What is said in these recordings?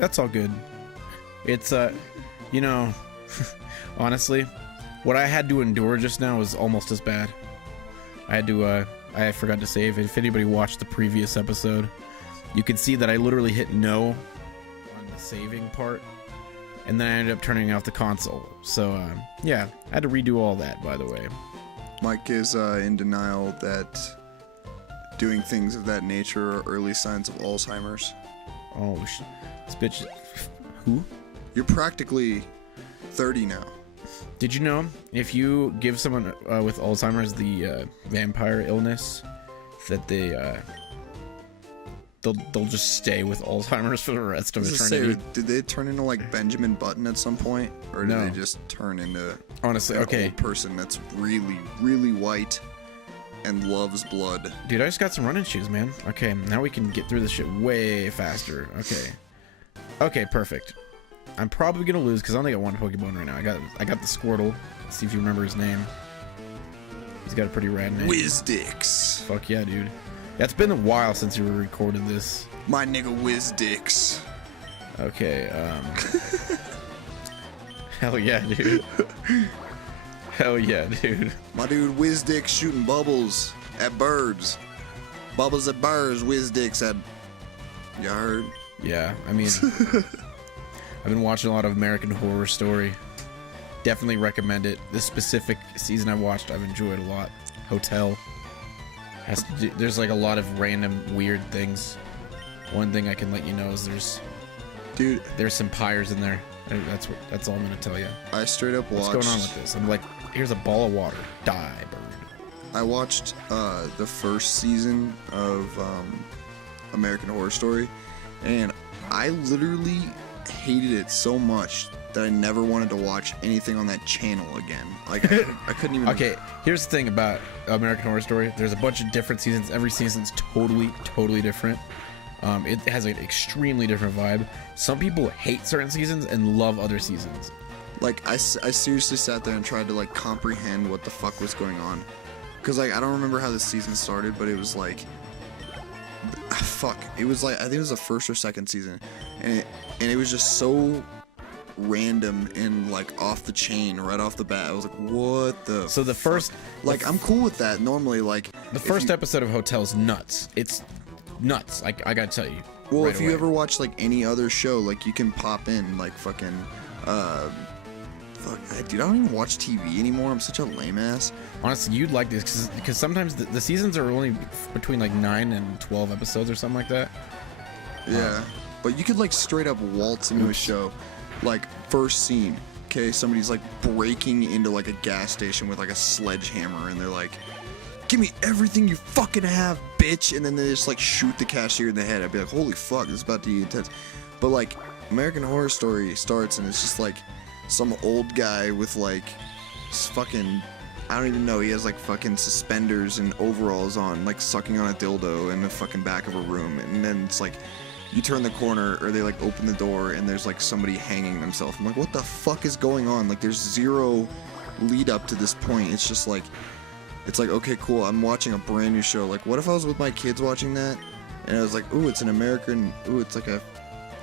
That's all good. It's you know, honestly, what I had to endure just now was almost as bad. I forgot to save. If anybody watched the previous episode, you could see that I literally hit no on the saving part, and then I ended up turning off the console. So yeah, I had to redo all that, by the way. Mike is in denial that doing things of that nature are early signs of Alzheimer's. Oh, this bitch. Who? You're practically 30 now. Did you know if you give someone with Alzheimer's the vampire illness, that they'll just stay with Alzheimer's for the rest of eternity? Did they turn into like Benjamin Button at some point, or did No. they just turn into Honestly, an okay, old person that's really, really white and loves blood? dude, I just got some running shoes, man. Okay, now we can get through this shit way faster. Okay, perfect. I'm probably gonna lose because I only got one Pokemon right now. I got the Squirtle. Let's see if you remember his name. He's got a pretty rad name. Wizdix. Fuck yeah, dude. Yeah, it's been a while since we recorded this. My nigga Wizdix. Okay, hell yeah, dude. Hell yeah, dude. My dude Wizdix shooting bubbles at birds. Bubbles at birds, Wizdix at... You heard? Yeah, I mean, I've been watching a lot of American Horror Story. Definitely recommend it. This specific season I watched, I've enjoyed a lot. Hotel. There's like a lot of random weird things. One thing I can let you know is there's some pyres in there. That's all I'm gonna tell you. I straight up watched... What's going on with this? I'm like, here's a ball of water. Die, bird. I watched the first season of American Horror Story, and I literally hated it so much that I never wanted to watch anything on that channel again. Like, I couldn't even... Okay, here's the thing about American Horror Story. There's a bunch of different seasons. Every season's totally different. It has an extremely different vibe. Some people hate certain seasons and love other seasons. Like, I seriously sat there and tried to, like, comprehend what the fuck was going on. Because, like, I don't remember how the season started, but it was, like... Fuck. It was, like, I think it was the first or second season. And it was just so random and, like, off the chain right off the bat. I was like, what the So the fuck? first... Like, I'm cool with that normally, like... The first episode of Hotel's nuts. It's nuts. I gotta tell you. Well, right if you away. ever watch, like, any other show, like, you can pop in, like, fucking... Fuck, dude, I don't even watch TV anymore. I'm such a lame ass. Honestly, you'd like this because sometimes the seasons are only between like 9 and 12 episodes or something like that. Yeah, but you could like straight up waltz into a show, like first scene. Okay, somebody's like breaking into like a gas station with like a sledgehammer, and they're like, "Give me everything you fucking have, bitch!" And then they just like shoot the cashier in the head. I'd be like, "Holy fuck, this is about to be intense." But like American Horror Story starts, and it's just like some old guy with like fucking, I don't even know, he has like fucking suspenders and overalls on, like sucking on a dildo in the fucking back of a room, and then it's like you turn the corner or they like open the door and there's like somebody hanging themselves. I'm like, what the fuck is going on? Like there's zero lead up to this point. It's just like, it's like, okay, cool, I'm watching a brand new show. Like what if I was with my kids watching that and I was like, ooh, it's an American, ooh, it's like a,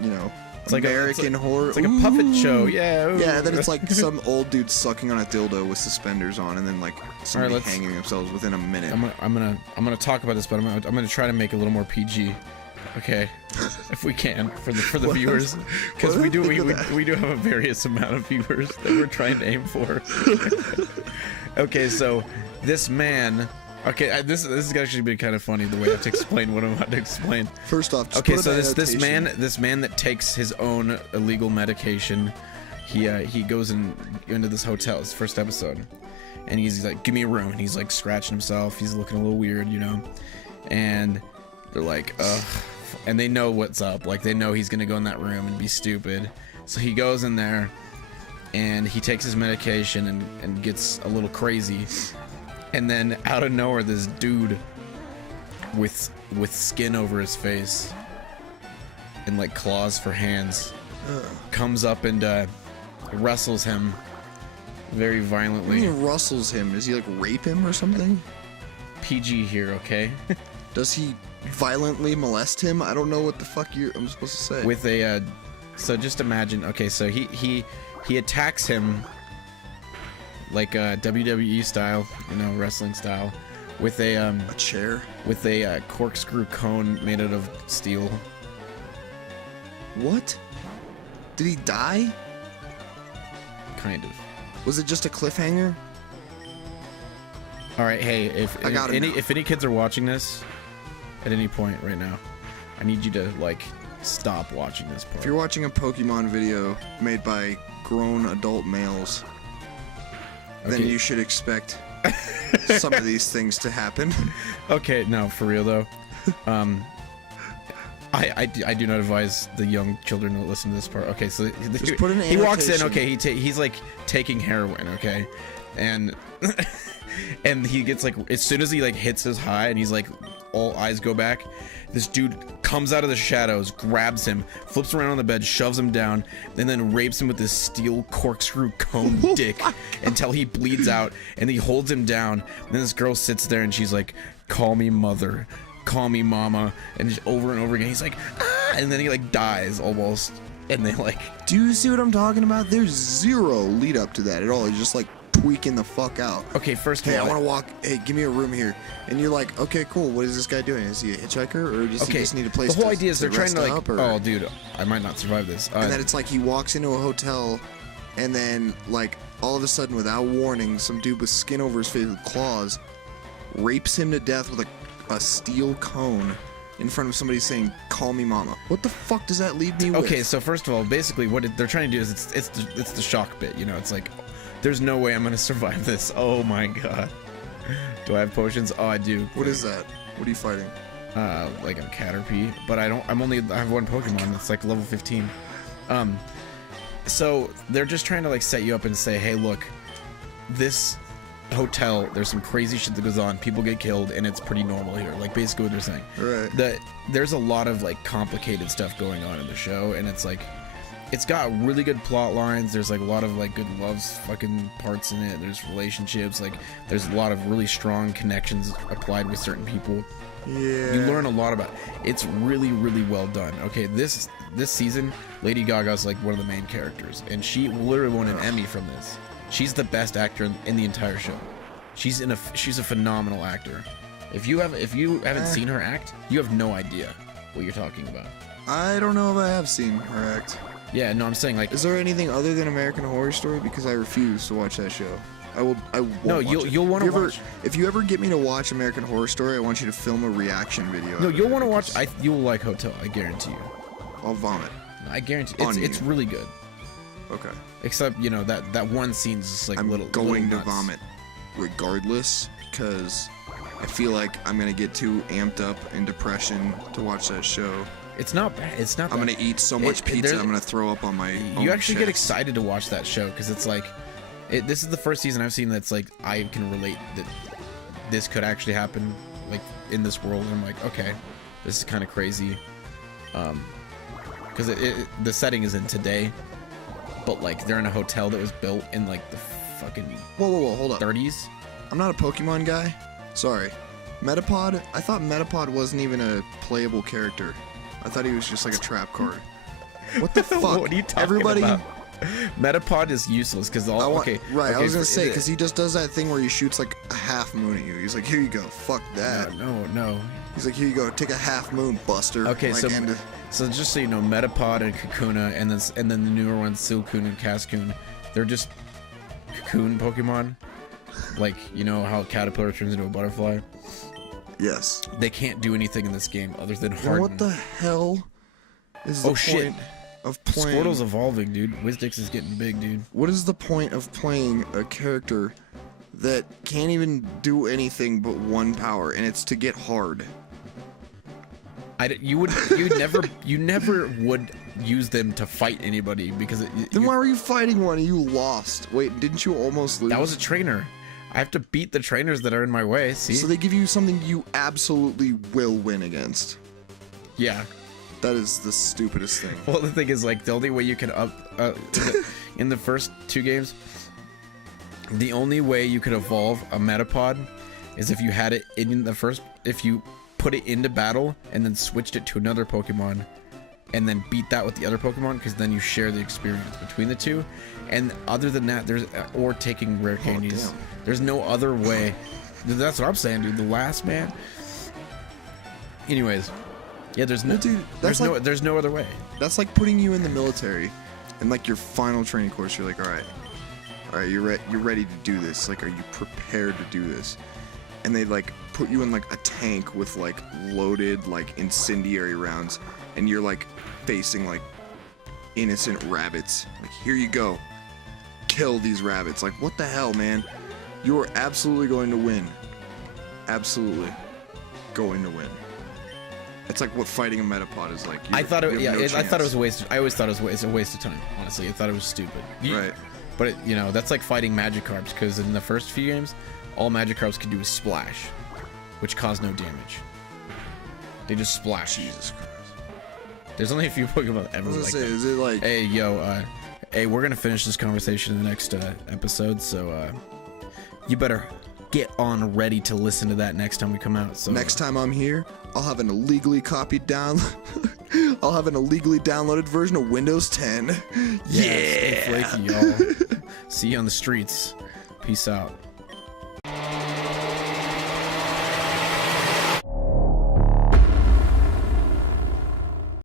you know, It's like American horror. It's like a puppet show, yeah. Ooh. Yeah, then it's like some old dude sucking on a dildo with suspenders on, and then like somebody hanging themselves within a minute. I'm gonna talk about this, but I'm gonna try to make it a little more PG, okay, if we can for the viewers, because we do have a various amount of viewers that we're trying to aim for. Okay, so this man. Okay, this is actually been kind of funny the way I have to explain what I'm about to explain. First off, just okay, so this man that takes his own illegal medication, he goes into this hotel. It's the first episode, and he's like, "Give me a room," and he's like scratching himself. He's looking a little weird, you know, and they're like, "Ugh," and they know what's up. Like they know he's gonna go in that room and be stupid, so he goes in there, and he takes his medication and gets a little crazy. And then out of nowhere, this dude with skin over his face and like claws for hands comes up and wrestles him very violently. What do you mean rustles him? Does he like rape him or something? PG here, okay? Does he violently molest him? I don't know what the fuck I'm supposed to say. With a So just imagine. Okay, so he attacks him like WWE style, you know, wrestling style, with a chair, with a corkscrew cone made out of steel. What? Did he die? Kind of. Was it just a cliffhanger? All right, hey, if any kids are watching this at any point right now, I need you to like stop watching this part. If you're watching a Pokemon video made by grown adult males, then you should expect some of these things to happen. Okay, no, for real though. I do not advise the young children to listen to this part. Okay, so Just put an he walks in. annotation. Okay, he's like taking heroin. Okay, and and he gets like, as soon as he like hits his high and he's like, all eyes go back, this dude comes out of the shadows, grabs him, flips around on the bed, shoves him down, and then rapes him with this steel corkscrew cone dick until he bleeds out, and he holds him down. And then this girl sits there and she's like, call me mother, call me mama, and just over and over again he's like, ah, and then he like dies almost, and they like, Do you see what I'm talking about? There's zero lead up to that at all. He's just like tweaking the fuck out. okay, first of Hey, all, I want to walk. Hey, give me a room here. And you're like, okay, cool. What is this guy doing? Is he a hitchhiker, or does he just need a place? The whole to, idea is they're trying to like, up, or... oh dude, I might not survive this. And then it's like he walks into a hotel, and then like all of a sudden, without warning, some dude with skin over his face with claws rapes him to death with a steel cone in front of somebody saying, "Call me mama." What the fuck does that leave me with? Okay, so first of all, basically what they're trying to do is it's the shock bit, you know. It's like, there's no way I'm gonna survive this. Oh my god. Do I have potions? Oh, I do. What is that? What are you fighting? Like a Caterpie, but I have one Pokemon that's like level 15. So they're just trying to like set you up and say, hey, look, this hotel, there's some crazy shit that goes on, people get killed, and it's pretty normal here. Like basically what they're saying. Right. There's a lot of like complicated stuff going on in the show, and it's like, it's got really good plot lines. There's like a lot of like good loves fucking parts in it. There's relationships. Like there's a lot of really strong connections applied with certain people. Yeah. You learn a lot about it. It's really, really well done. Okay, this season, Lady Gaga's like one of the main characters, and she literally won an Emmy from this. She's the best actor in the entire show. She's a phenomenal actor. If you haven't seen her act, you have no idea what you're talking about. I don't know if I have seen her act. Yeah, no, I'm saying like. Is there anything other than American Horror Story? Because I refuse to watch that show. I won't No, watch it. you'll want to watch. If you ever get me to watch American Horror Story, I want you to film a reaction video. No, you'll want to watch. You'll like Hotel. I guarantee you. I'll vomit. I guarantee. On It's you. really good. Okay. Except that one scene's just like I'm little. going little to nuts. vomit, regardless, because I feel like I'm gonna get too amped up in depression to watch that show. It's not bad. It's not. I'm bad. gonna eat so much pizza, there's- I'm gonna throw up on my. You actually get excited to watch that show because it's like, this is the first season I've seen that's like I can relate that this could actually happen like in this world. And I'm like, okay, this is kind of crazy, because the setting is in today, but like they're in a hotel that was built in like the fucking Whoa, hold up. 30s. I'm not a Pokemon guy. Sorry. Metapod? I thought Metapod wasn't even a playable character. I thought he was just like a trap card. What the fuck? What are you talking Everybody, about? Metapod is useless because all okay. Right, okay, I was gonna for- say, because he just does that thing where he shoots like a half moon at you. He's like, here you go, fuck that. No. He's like, here you go, take a half moon, buster. Okay, like, so just so you know, Metapod and Kakuna, and then the newer ones, Silcoon and Cascoon, they're just cocoon Pokemon. Like, you know how a caterpillar turns into a butterfly? yes. They can't do anything in this game other than Then harden. what the hell is the shit. point of playing? Squirtle's evolving, dude. Wizdix is getting big, dude. What is the point of playing a character that can't even do anything but one power, and it's to get hard? You never would use them to fight anybody because Then why were you fighting one and you lost? Wait, didn't you almost lose? that was a trainer. I have to beat the trainers that are in my way. See? So they give you something you absolutely will win against. Yeah. That is the stupidest thing. Well, the thing is, like, the only way you can in the first two games, the only way you could evolve a Metapod is if you had it in the first, if you put it into battle and then switched it to another Pokemon, and then beat that with the other Pokemon, because then you share the experience between the two. And other than that, or taking rare candies. Damn. There's no other way. That's what I'm saying, dude. The last man. Anyways, yeah, there's no, Well, dude, that's there's no other way. That's like putting you in the military, and like your final training course. You're like, all right, you're ready to do this. Like, are you prepared to do this? And they like put you in like a tank with like loaded like incendiary rounds, and you're like facing like innocent rabbits. Like, here you go, kill these rabbits. Like, what the hell, man? You are absolutely going to win. Absolutely going to win. It's like what fighting a Metapod is like. I thought it, yeah, no I thought it was chance. a waste. I always thought it was a waste of time. Honestly, I thought it was stupid. Right. But it, you know, that's like fighting Magikarps, because in the first few games, all Magikarps could do was splash, which caused no damage. They just splash. Jesus Christ. There's only a few Pokemon ever like that. Is it like? Hey, yo, hey, we're gonna finish this conversation in the next episode, so you better get on ready to listen to that next time we come out. So Next time I'm here, I'll have an illegally copied down. I'll have an illegally downloaded version of Windows 10. yeah, stay flaky, y'all. See you on the streets. Peace out.